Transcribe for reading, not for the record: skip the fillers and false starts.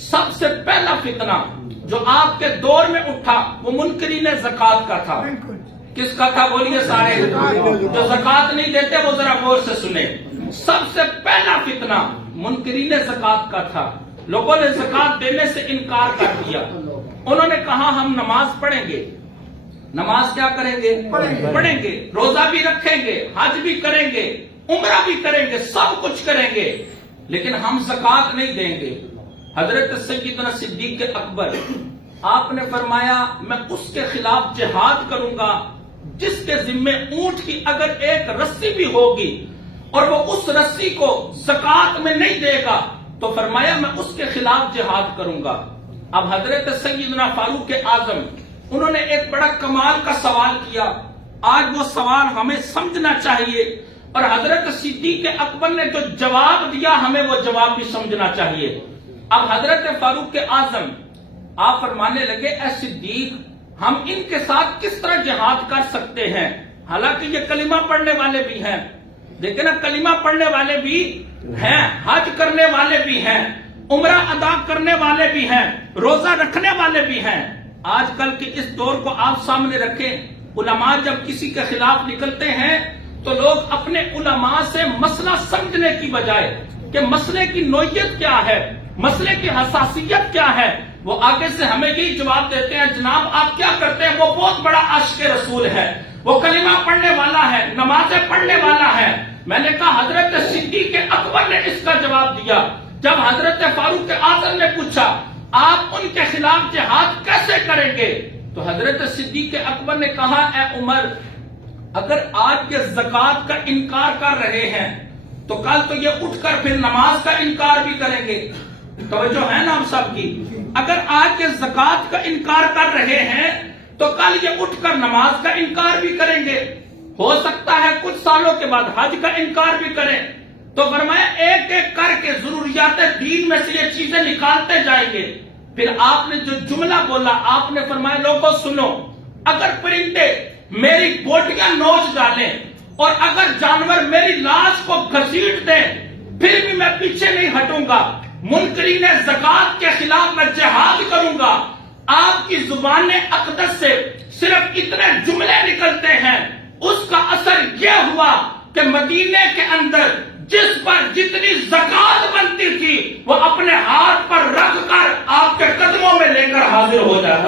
سب سے پہلا فتنہ جو آپ کے دور میں اٹھا وہ منکرین زکات کا تھا. کس کا تھا بولیے سارے؟ جو زکات نہیں دیتے وہ ذرا غور سے سنیں. سب سے پہلا فتنہ منکرین زکات کا تھا. لوگوں نے زکات دینے سے انکار کر دیا. انہوں نے کہا ہم نماز پڑھیں گے. نماز کیا کریں گے؟ پڑھیں گے. روزہ بھی رکھیں گے, حج بھی کریں گے, عمرہ بھی کریں گے, سب کچھ کریں گے, لیکن ہم زکات نہیں دیں گے. حضرت سیدنا صدیق اکبر آپ نے فرمایا میں اس کے خلاف جہاد کروں گا جس کے ذمے اونٹ کی اگر ایک رسی بھی ہوگی اور وہ اس رسی کو زکات میں نہیں دے گا تو فرمایا میں اس کے خلاف جہاد کروں گا. اب حضرت سیدنا فاروق اعظم انہوں نے ایک بڑا کمال کا سوال کیا. آج وہ سوال ہمیں سمجھنا چاہیے اور حضرت صدیق اکبر نے جو جواب دیا ہمیں وہ جواب بھی سمجھنا چاہیے. اب حضرت فاروق اعظم آپ فرمانے لگے اے صدیق ہم ان کے ساتھ کس طرح جہاد کر سکتے ہیں؟ حالانکہ یہ کلمہ پڑھنے والے بھی ہیں, دیکھیں نا, کلمہ پڑھنے والے بھی ہیں, حج کرنے والے بھی ہیں, عمرہ ادا کرنے والے بھی ہیں, روزہ رکھنے والے بھی ہیں. آج کل کے اس دور کو آپ سامنے رکھیں. علماء جب کسی کے خلاف نکلتے ہیں تو لوگ اپنے علماء سے مسئلہ سمجھنے کی بجائے کہ مسئلے کی نوعیت کیا ہے, مسئلے کی حساسیت کیا ہے, وہ آگے سے ہمیں یہی جواب دیتے ہیں جناب آپ کیا کرتے ہیں, وہ بہت بڑا عاشق رسول ہے, وہ کلمہ پڑھنے والا ہے, نمازیں پڑھنے والا ہے. میں نے کہا حضرت صدیق اکبر نے اس کا جواب دیا. جب حضرت فاروق اعظم نے پوچھا آپ ان کے خلاف جہاد کیسے کریں گے تو حضرت صدیق اکبر نے کہا اے عمر اگر آج یہ زکات کا انکار کر رہے ہیں تو کل تو یہ اٹھ کر پھر نماز کا انکار بھی کریں گے. توجہ ہے نا ہم سب کی؟ اگر آج یہ زکات کا انکار کر رہے ہیں تو کل یہ اٹھ کر نماز کا انکار بھی کریں گے. ہو سکتا ہے کچھ سالوں کے بعد حج کا انکار بھی کریں. تو فرمایا ایک ایک کر کے ضروریات دین میں سے یہ چیزیں نکالتے جائیں گے. پھر آپ نے جو جملہ بولا آپ نے فرمایا لوگوں سنو, اگر پرندے میری بوٹیاں نوچ ڈالیں اور اگر جانور میری لاش کو گھسیٹ دیں پھر بھی میں پیچھے نہیں ہٹوں گا. منکرین زکات کے خلاف میں جہاد کروں گا. آپ کی زبان اقدس سے صرف اتنے جملے نکلتے ہیں, اس کا اثر یہ ہوا کہ مدینے کے اندر جس پر جتنی زکات بنتی تھی وہ اپنے ہاتھ پر رکھ کر آپ کے قدموں میں لے کر حاضر ہو جاتا.